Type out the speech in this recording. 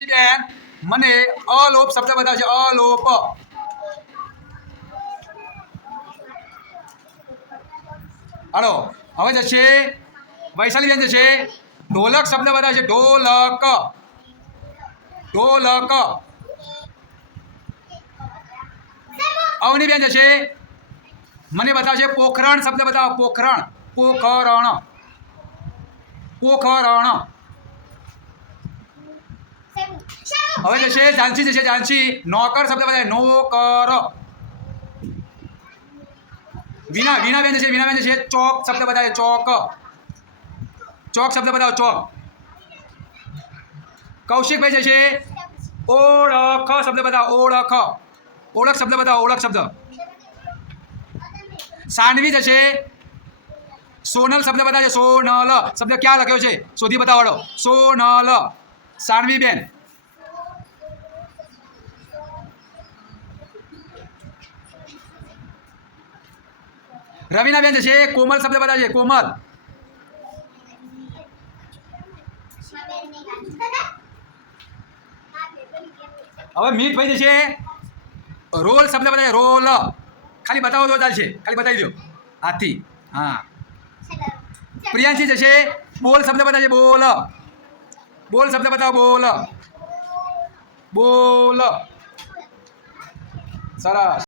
બેન મને અલોપ શબ્દ બતાવશે અલોપ હાલો હવે જશે વૈશાલી બેન જશે. ઢોલક શબ્દ બતાવશે ઢોલક. ઢોલક. અવની બેન જશે. મને બતાવશે પોખરણ શબ્દ બતાવો પોખરણ. પોખરણ. પોખરણ. હવે જશે ઝાંસી જશે ઝાંસી. નોકર શબ્દ બધા નોકર. વિના વિનાબેન બેન જશે વિનાબેન બેન જશે. ચોક શબ્દ બતાવે ચોક. ચોક શબ્દ બતાવો ચોક. કૌશિકભાઈ જશે. ઓળખ શબ્દ બતાવો ઓળખ. ઓળખ શબ્દ બતાવો ઓળખ શબ્દ. સાનવી જશે. સોનલ શબ્દ બતાવશે સોનલ. શબ્દ ક્યાં લખ્યો છે? શોધી બતાવાડો સોનલ. સાનવી બેન રવિના બેન છે કોમલ શબ્દ છે કોમલ. હવે મીતભાઈ જે છે, રોલ શબ્દ બતાવે રોલ. ખાલી બતાવો તો ચાલશે, ખાલી બતાવી દો. હાથી, હા. પ્રિયાંશી જશે બોલ શબ્દ બતાવશે બોલ. બોલ શબ્દ બતાવો, બોલ. બોલ. સરસ.